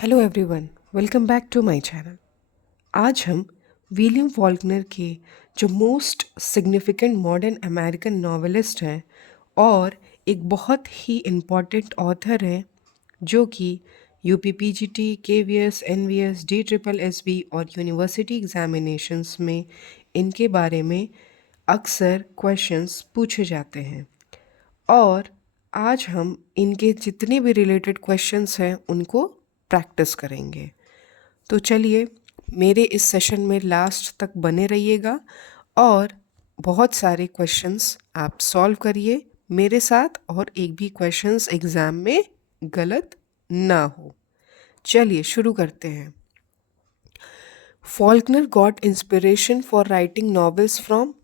Hello everyone, welcome back to my channel. आज हम William Faulkner के जो most significant modern American novelist हैं और एक बहुत ही इम्पॉर्टेंट ऑथर हैं जो कि UPPGT, KVS, NVS, D triple SB और यूनिवर्सिटी एग्जामिनेशंस में इनके बारे में अक्सर क्वेश्चंस पूछे जाते हैं। और आज हम इनके जितने भी रिलेटेड क्वेश्चंस हैं उनको प्रैक्टिस करेंगे। तो चलिए मेरे इस सेशन में लास्ट तक बने रहिएगा और बहुत सारे क्वेश्चंस आप सॉल्व करिए मेरे साथ और एक भी क्वेश्चंस एग्ज़ाम में गलत ना हो। चलिए शुरू करते हैं। Faulkner got inspiration for writing novels from,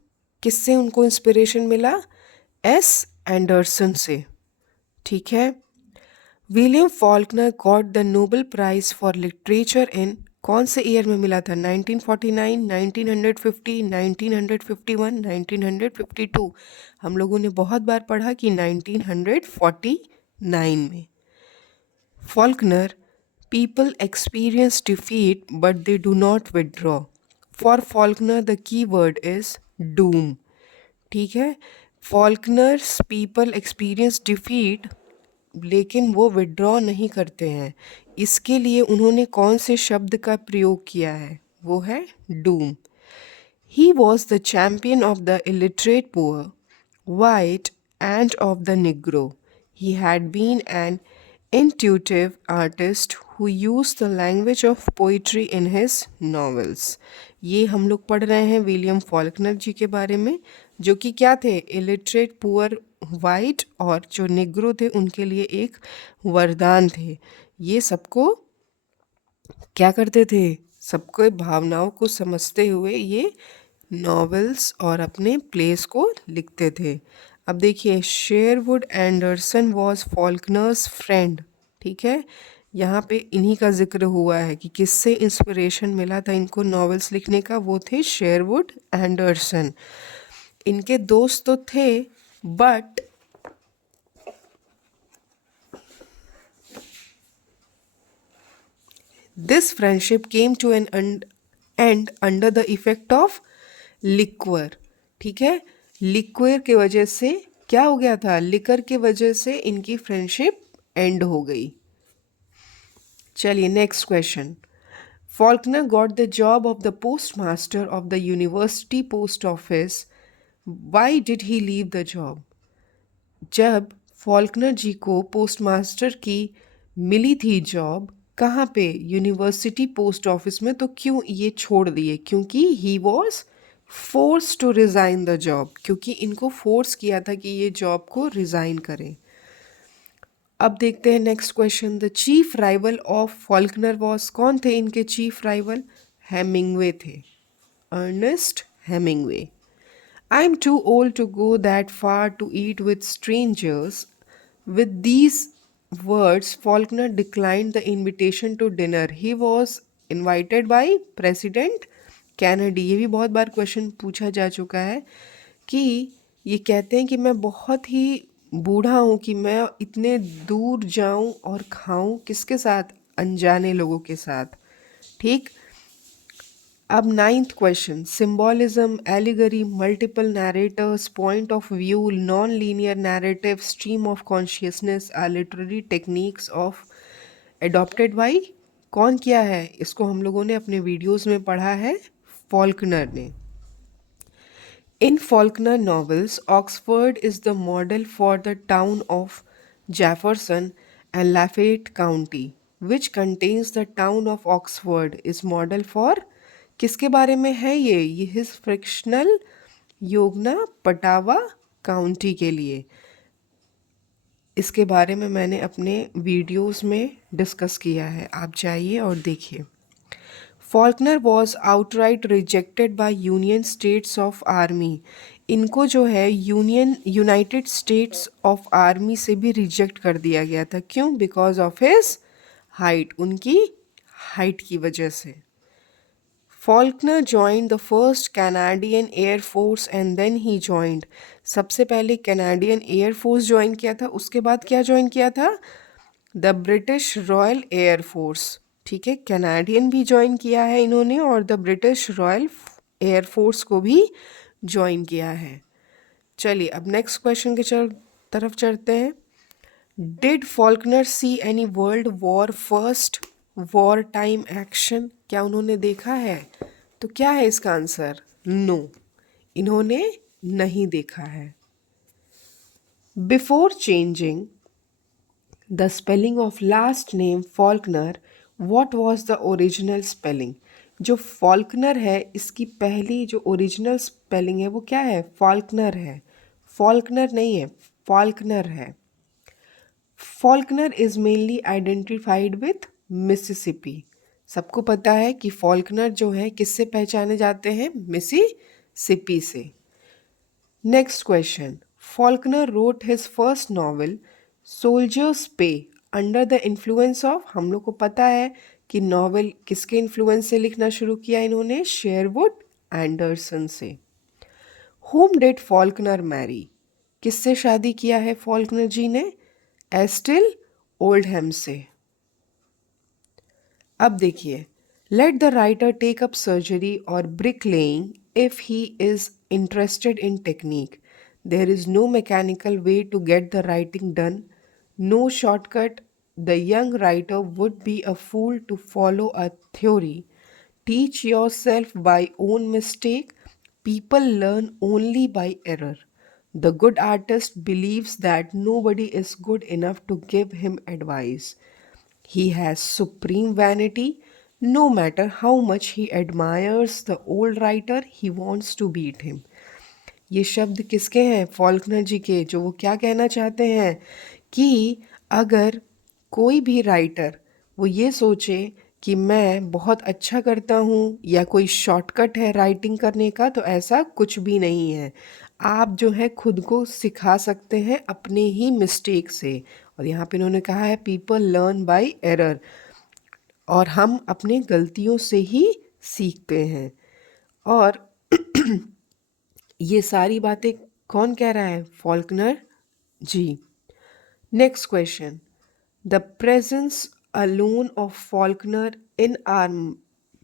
किससे उनको इंस्पिरेशन मिला? एस एंडरसन से। ठीक है। William Faulkner got the Nobel prize for literature in, कौन से ईयर में मिला था? 1949, 1950, 1951, 1952। हम लोगों ने बहुत बार पढ़ा कि 1949 में। Faulkner, people experience defeat but they do not withdraw. For Faulkner the key word is doom. ठीक है। Faulkner's people experience defeat लेकिन वो विड्रॉ नहीं करते हैं। इसके लिए उन्होंने कौन से शब्द का प्रयोग किया है? वो है Doom. He was the champion of the illiterate poor, white, and of the Negro. He had been an intuitive artist who used the language of poetry in his novels. ये हम लोग पढ़ रहे हैं विलियम फॉल्कनर जी के बारे में, जो कि क्या थे? इलिटरेट, पुअर, वाइट और जो निग्रो थे उनके लिए एक वरदान थे। ये सबको क्या करते थे? सबको भावनाओं को समझते हुए ये नॉवेल्स और अपने प्लेस को लिखते थे। अब देखिए, शेरवुड एंडरसन वॉज फॉल्कनर्स फ्रेंड। ठीक है, यहाँ पे इन्हीं का जिक्र हुआ है कि किससे इंस्पिरेशन मिला था इनको नॉवेल्स लिखने का। वो थे शेरवुड एंडरसन। इनके दोस्त तो थे but this friendship came to an end under the effect of liquor. ठीक है, लिक्वर के वजह से क्या हो गया था? लिकर के वजह से इनकी फ्रेंडशिप एंड हो गई। चलिए next question. Faulkner got the job of the post master of the university post office. Why did he leave the job? जब फॉल्कनर जी को पोस्ट मास्टर की मिली थी जॉब, कहाँ पे? यूनिवर्सिटी पोस्ट ऑफिस में। तो क्यों ये छोड़ दिए? क्योंकि he was force to resign the job, क्योंकि इनको फोर्स किया था कि ये जॉब को रिज़ाइन करें। अब देखते हैं next question. The chief rival of Faulkner was, कौन थे इनके चीफ राइवल? हेमिंगवे थे, Ernest Hemingway. I'm too old to go that far to eat with strangers. With these words, Faulkner declined the invitation to dinner. He was invited by President Kennedy. ये भी बहुत बार question पूछा जा चुका है कि ये कहते हैं कि मैं बहुत ही बूढ़ा हूँ कि मैं इतने दूर जाऊँ और खाऊँ, किसके साथ? अनजाने लोगों के साथ। ठीक। अब ninth question. Symbolism, allegory, multiple narrators, point of view, non linear narrative, stream of consciousness are literary techniques of adopted by, कौन किया है? इसको हम लोगों ने अपने वीडियोस में पढ़ा है, फॉल्कनर ने। In Faulkner novels, Oxford is the model for the town of Jefferson and Lafayette County, which contains the town of Oxford is model for, किसके बारे में है ये his fictional योगना पटावा काउंटी के लिए। इसके बारे में मैंने अपने वीडियोस में डिस्कस किया है, आप जाइए और देखिए। Faulkner was outright rejected by union states of army. इनको जो है यूनाइटेड स्टेट्स ऑफ आर्मी से भी रिजेक्ट कर दिया गया था। क्यों? बिकॉज ऑफ हिज हाइट, उनकी हाइट की वजह से। Faulkner joined the first Canadian air force and then he joined, सबसे पहले कैनेडियन एयर फोर्स ज्वाइन किया था, उसके बाद क्या ज्वाइन किया था? The British royal air force. ठीक है, कैनेडियन भी ज्वाइन किया है इन्होंने और द ब्रिटिश रॉयल एयरफोर्स को भी ज्वाइन किया है। चलिए अब नेक्स्ट क्वेश्चन के तरफ चलते हैं। Did Faulkner see any world war first war time action? क्या उन्होंने देखा है? तो क्या है इसका आंसर? नो, इन्होंने नहीं देखा है। Before changing the spelling of last name Faulkner, what was the original spelling? जो फॉल्कनर है इसकी पहली जो ओरिजिनल स्पेलिंग है वो क्या है? फॉल्कनर है। फॉल्कनर नहीं है, फॉल्कनर है। Faulkner is mainly identified with Mississippi. सबको पता है कि फॉल्कनर जो है किससे पहचाने जाते हैं? मिसिसिपी से। Next question, Faulkner road his first novel soldiers पे अंडर द इन्फ्लुएंस ऑफ। हम लोग को पता है कि नॉवल किसके इन्फ्लुएंस से लिखना शुरू किया इन्होंने? शेरवुड एंडरसन से। Whom did Faulkner marry? किससे शादी किया है फॉल्कनर जी ने? एस्टिल ओल्डहैम से। अब देखिए, let the writer take up surgery और brick laying if he is interested in technique. There is no mechanical way to get the writing done, no shortcut. The young writer would be a fool to follow a theory. Teach yourself by own mistake. People learn only by error. The good artist believes that nobody is good enough to give him advice. He has supreme vanity. No matter how much he admires the old writer, he wants to beat him. ये शब्द किसके हैं? Faulkner जी के, जो वो क्या कहना चाहते हैं कि अगर कोई भी राइटर वो ये सोचे कि मैं बहुत अच्छा करता हूँ या कोई शॉर्टकट है राइटिंग करने का, तो ऐसा कुछ भी नहीं है। आप जो है खुद को सिखा सकते हैं अपने ही मिस्टेक से। और यहाँ पे इन्होंने कहा है पीपल लर्न बाय एरर, और हम अपने गलतियों से ही सीखते हैं। और ये सारी बातें कौन कह रहा है? Faulkner ji. Next question, the presence alone of Faulkner in our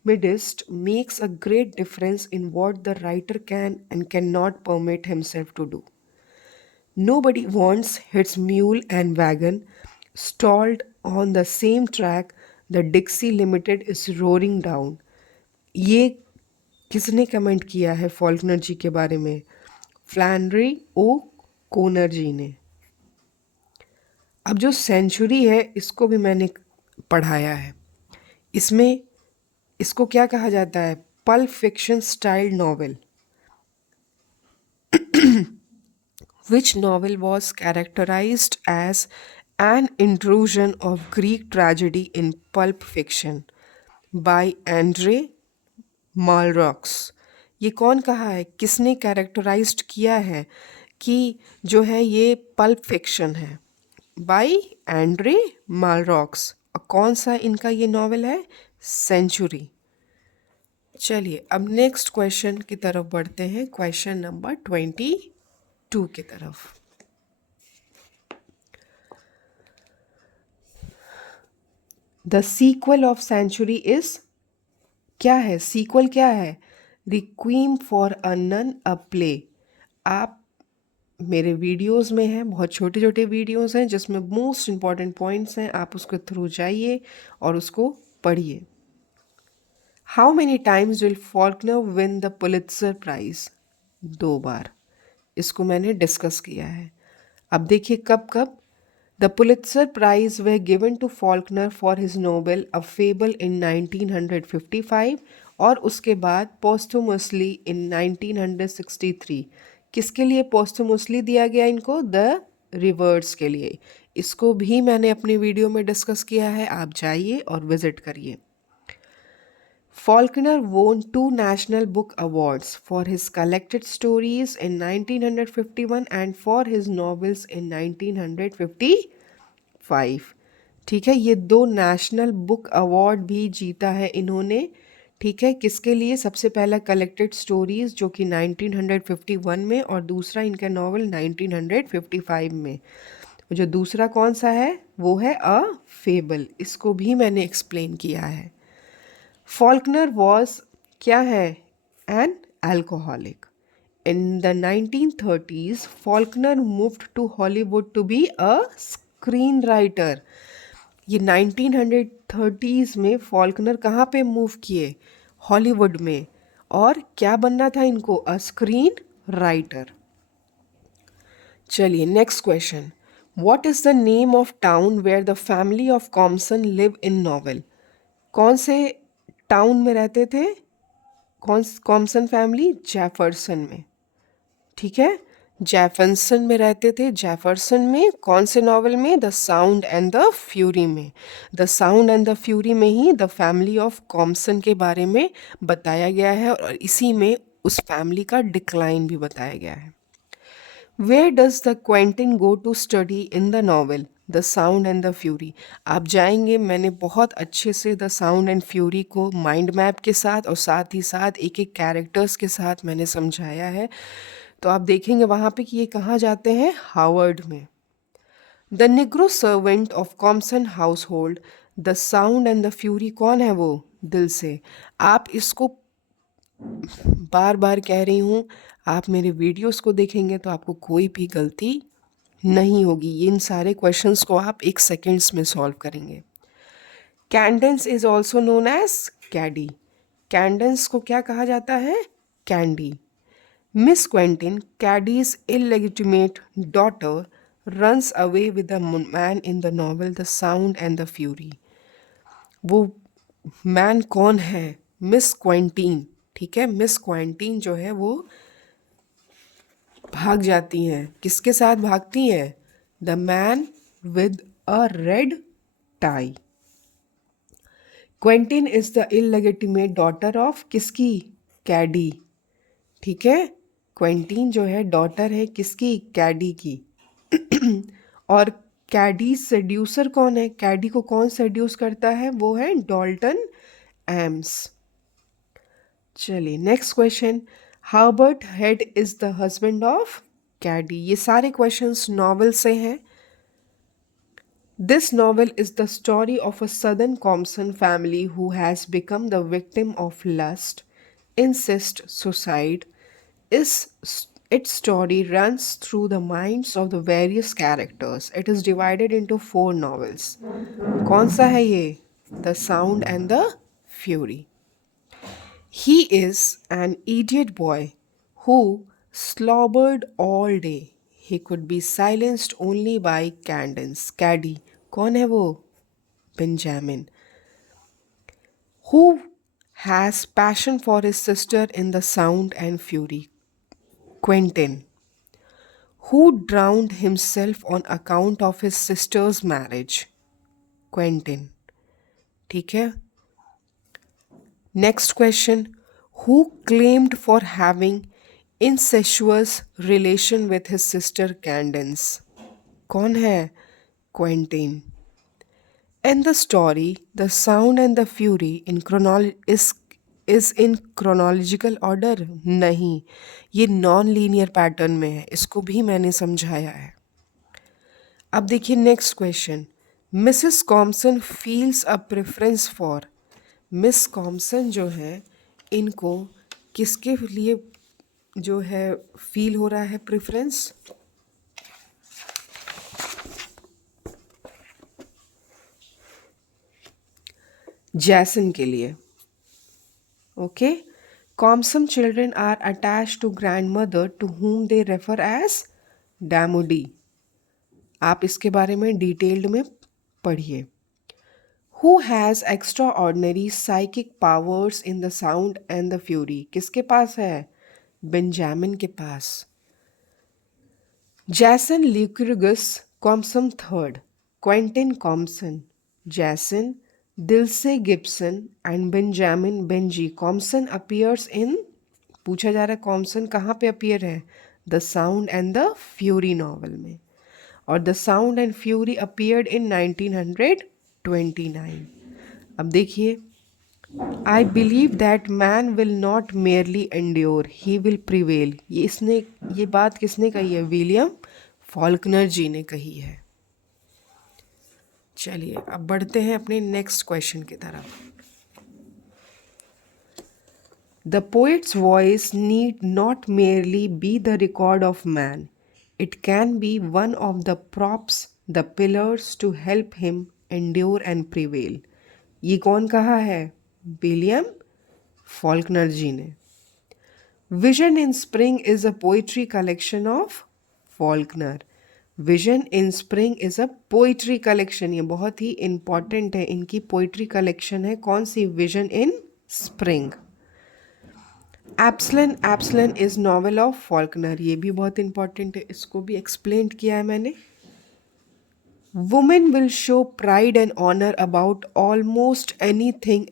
midst makes a great difference in what the writer can and cannot permit himself to do. Nobody wants his mule and wagon stalled on the same track the Dixie Limited is roaring down. ये किसने comment किया है Faulkner जी के बारे में? फ्लैनरी ओ Conor जी ने। अब जो सेंचुरी है इसको भी मैंने पढ़ाया है। इसमें इसको क्या कहा जाता है? Pulp fiction style novel. Which novel was characterized as an intrusion of Greek tragedy in pulp fiction by Andre Malraux? ये कौन कहा है? किसने कैरेक्टराइज्ड किया है कि जो है ये पल्प फिक्शन है? By Andre Malraux. कौन सा इनका ये नॉवेल है? सेंचुरी। चलिए अब नेक्स्ट क्वेश्चन की तरफ बढ़ते हैं, क्वेश्चन नंबर 22 की तरफ। The sequel of century is, क्या है सीक्वल? क्या है? Requiem for a nun a play. आप मेरे वीडियोस में हैं, बहुत छोटे छोटे वीडियोस हैं जिसमें मोस्ट इम्पॉर्टेंट पॉइंट्स हैं, आप उसके थ्रू जाइए और उसको पढ़िए। How many times will Faulkner win the Pulitzer Prize? 2 बार। इसको मैंने डिस्कस किया है। अब देखिए कब कब। The Pulitzer Prize were given to Faulkner for his novel a fable in 1955 और उसके बाद पोस्टुमसली इन 1963। किसके लिए पोस्टुमसली दिया गया इनको? द रिवर्स के लिए। इसको भी मैंने अपने वीडियो में डिस्कस किया है, आप जाइए और विजिट करिए। Faulkner won 2 National Book Awards for his collected stories in 1951 and for his novels in 1955। ठीक है, ये 2 नेशनल बुक अवार्ड भी जीता है इन्होंने। ठीक है, किसके लिए? सबसे पहला कलेक्टेड स्टोरीज जो कि 1951 में और दूसरा इनका नॉवल 1955 में। और जो दूसरा कौन सा है वो है अ फेबल, इसको भी मैंने एक्सप्लेन किया है। फॉल्कनर वॉज क्या है, an alcoholic. In the 1930s, Faulkner moved to Hollywood to be a screenwriter. ये 1930s में फॉल्कनर कहाँ पे मूव किए, हॉलीवुड में, और क्या बनना था इनको, अ स्क्रीन राइटर। चलिए next question, what is the name of town where the family of Compson live in novel. कौन से टाउन में रहते थे कॉम्सन फैमिली, जेफरसन में, ठीक है, जेफरसन में रहते थे। जेफरसन में कौन से नॉवल में, the sound and the fury में। The sound and the fury में ही द फैमिली ऑफ कॉम्सन के बारे में बताया गया है और इसी में उस फैमिली का डिक्लाइन भी बताया गया है। Where does the Quentin go to study in the novel the sound and the Fury. आप जाएंगे, मैंने बहुत अच्छे से द साउंड एंड फ्यूरी को माइंड मैप के साथ और साथ ही साथ एक एक कैरेक्टर्स के साथ मैंने समझाया है, तो आप देखेंगे वहाँ पे कि ये कहाँ जाते हैं, हार्वर्ड में। The negro servant of Compson household the sound and the fury, कौन है वो, दिल से। आप इसको बार बार कह रही हूँ, आप मेरे वीडियोस को देखेंगे तो आपको कोई भी गलती नहीं होगी, इन सारे क्वेश्चंस को आप 1 सेकेंड्स में सॉल्व करेंगे। कैंडेंस इज ऑल्सो नोन एज कैडी। कैंडेंस को क्या कहा जाता है, candy. Miss Quentin, Caddy's illegitimate daughter, runs away with the man in the novel The Sound and the Fury. वो मैन कौन है, मिस क्वेंटीन, ठीक है, मिस क्वेंटीन जो है वो भाग जाती हैं, किसके साथ भागती हैं, the man with a red tie. Quentin is the illegitimate daughter of किसकी, कैडी, ठीक है। क्वेंटीन जो है डॉटर है किसकी, कैडी की। और कैडी सेड्यूसर कौन है, कैडी को कौन सेड्यूस करता है, वो है डॉल्टन एम्स। चलिए next question, Herbert Head is the husband of Caddy. ये सारे क्वेश्चंस नॉवेल से हैं। This novel is the story of a southern Compson family who has become the victim of lust, incest, suicide. Its story runs through the minds of the various characters. It is divided into 4 novels. कौन सा है ये, The Sound and the Fury. He is an idiot boy who slobbered all day. He could be silenced only by Cadence. Caddy. कौन है वो, Benjamin. Who has passion for his sister in The Sound and Fury. Quentin. Who drowned himself on account of his sister's marriage. Quentin. ठीक है। Next question, who claimed for having incestuous relation with his sister Cadence. कौन है, Quentin. In the story, the sound and the fury is in chronological order. नहीं, ये non linear pattern में है, इसको भी मैंने समझाया है। अब देखिए next question, Mrs Compson feels a preference for. Miss Compson जो है इनको किसके लिए जो है फील हो रहा है प्रेफरेंस, जैसन के लिए। Okay, Compson children are attached to grandmother to whom they refer as Damuddy. आप इसके बारे में डिटेल्ड में पढ़िए। Who has extraordinary psychic powers in the sound and the fury? किसके पास है, बेंजामिन के पास। जैसन ल्यूक्रिगस कॉम्सन third, Quentin Compson, Jason, Dilsey Gibson and Benjamin Benjy Compson appears in, पूछा जा रहा है कॉम्सन कहाँ पे अपीयर है, the sound and the fury novel में। और the sound and fury appeared in 1929। अब देखिए, I believe that man will not merely endure, he will prevail. ये बात किसने कही है, विलियम फॉल्कनर जी ने कही है। चलिए अब बढ़ते हैं अपने नेक्स्ट क्वेश्चन की तरफ. The poet's voice need not merely be the record of man. It can be one of the props, the pillars to help him endure and prevail. ये कौन कहा है? विलियम फॉल्कनर जी ने. Vision in Spring is a poetry collection of Faulkner. Vision in Spring is a poetry collection. ये बहुत ही important है. इनकी poetry collection है. कौन सी? Vision in Spring. Absalon is novel of Faulkner. ये भी बहुत important है. इसको भी explained किया है मैंने. Women will show pride and honor about almost anything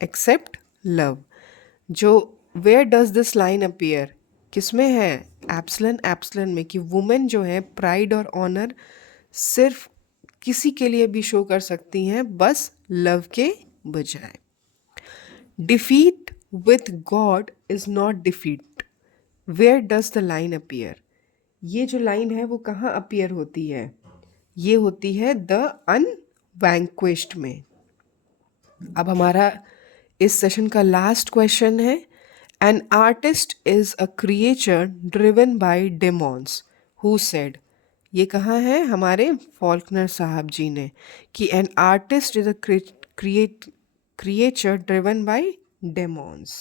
except love. जो where does this line appear? किसमें है? एप्सलन में कि वुमेन जो है प्राइड और ऑनर सिर्फ किसी के लिए भी शो कर सकती हैं, बस लव के बजाय. Defeat with God is not defeat. Where does the line appear? ये जो लाइन है वो कहाँ अपीयर होती है? ये होती है द अनवैंक्विश्ड में. अब हमारा इस सेशन का लास्ट क्वेश्चन है. An artist is a creature driven by demons. Who said? ये कहाँ है? हमारे फॉल्कनर साहब जी ने कि an artist is a creature driven by demons.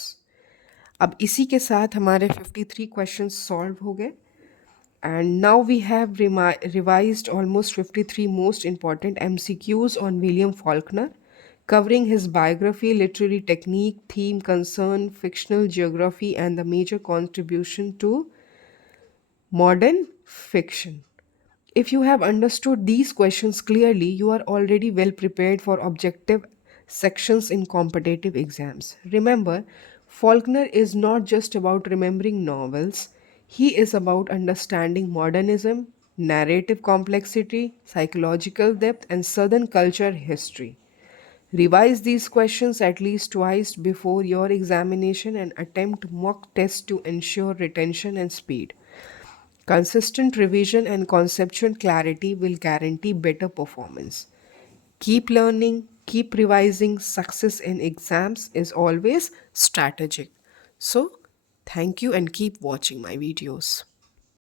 अब इसी के साथ हमारे 53 questions solve हो गए. And now we have revised almost 53 most important MCQs on William Faulkner, covering his biography, literary technique, theme, concern, fictional geography, and the major contribution to modern fiction. If you have understood these questions clearly, you are already well prepared for objective sections in competitive exams. Remember, Faulkner is not just about remembering novels, he is about understanding modernism, narrative complexity, psychological depth, and Southern culture history. Revise these questions at least twice before your examination and attempt mock tests to ensure retention and speed. Consistent revision and conceptual clarity will guarantee better performance. Keep learning, keep revising. Success in exams is always strategic. So, thank you and keep watching my videos.